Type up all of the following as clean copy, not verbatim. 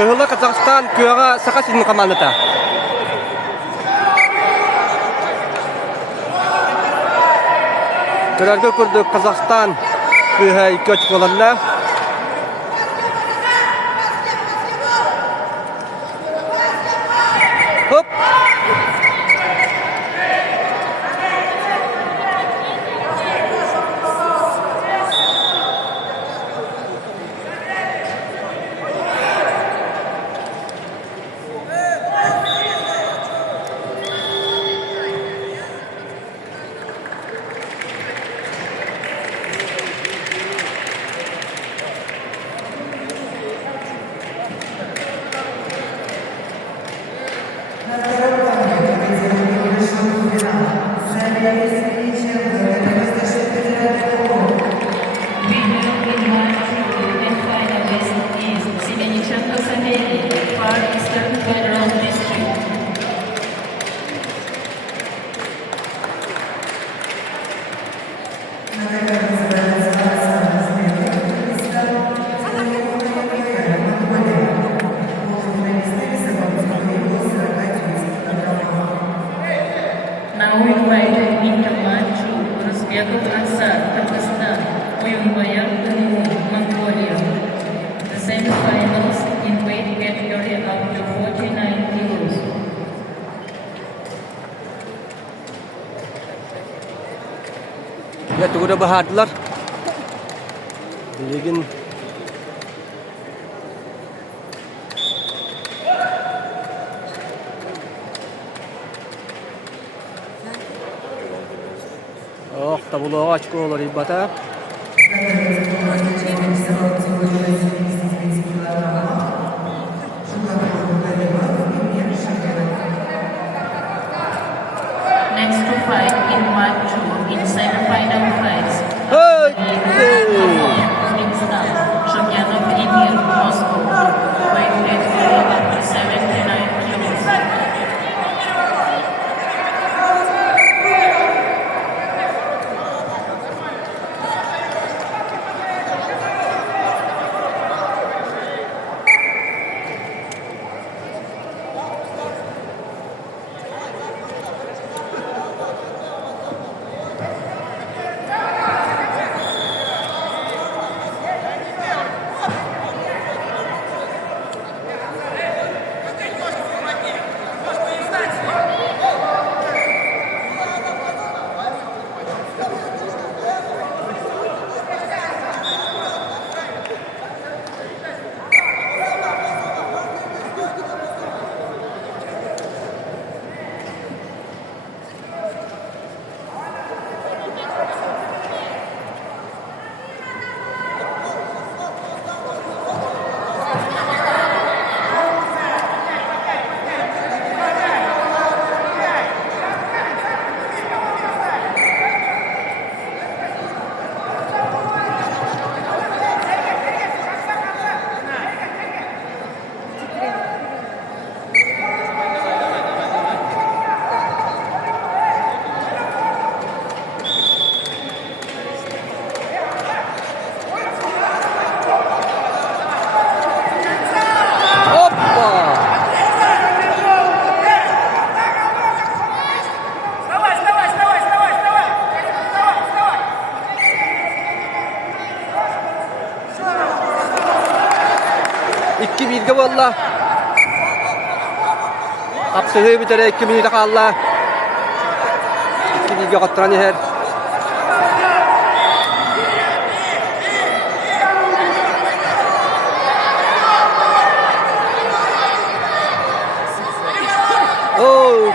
Kıhılı Kazakistan köye Sakasinin komandata. Körerge kurduk Kazakistan köye 2 açık olanla. Hop. Now invited into match Uzbekov Ansar, Kyrgyzstan, Oyunbaya, Mongolia. The semi-finals in weight category up to 49 kilos. Ya tuğra bahardılar. Ligin Oh, tabulu açık olur ibata. Next to fight in match 2 in semi-final fights. Hey! Uzbekistan, Shomyanov Emir, Moscow. Weight category up to 79 kilos. İki bilgi valla. Kapsığı bitere 2 minute kalla. 2 bilgi kattıran her. Oh.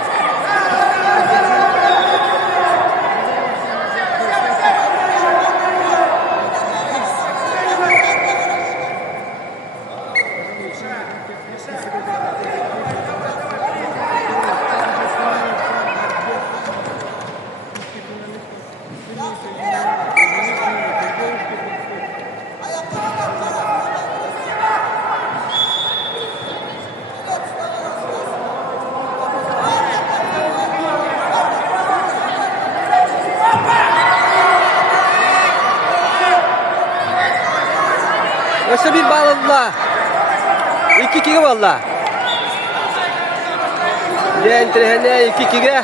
Nasıl bir bağladılar? 2-2'ge valla. Lentrehene 2-2'ge.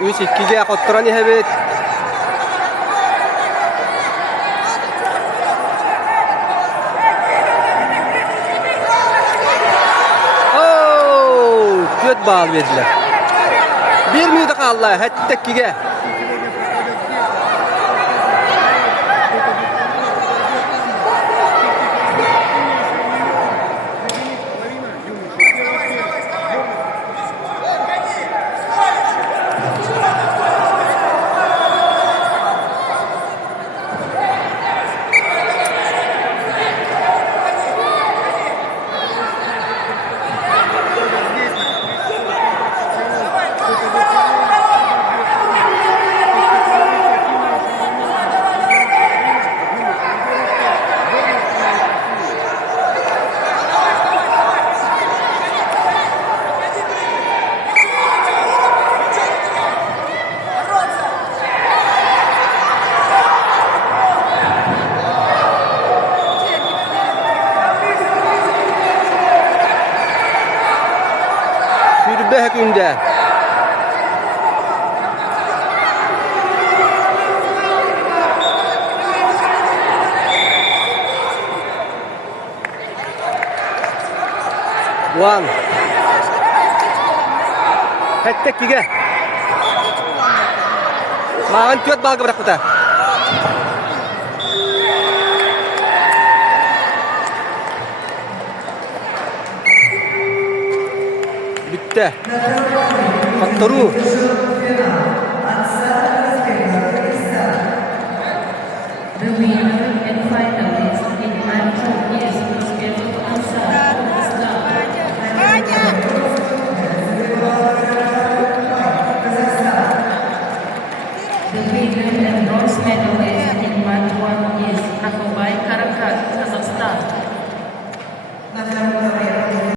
Üç 2'ge kotturan ihebet. Ooo! 4 bal verdiler. 1 minut kaldı. Hatta 2'ge. Sürbe günde. One. Hatta 2'ge. Mağan 4 bal bırak buta. Bitti. Kattoru.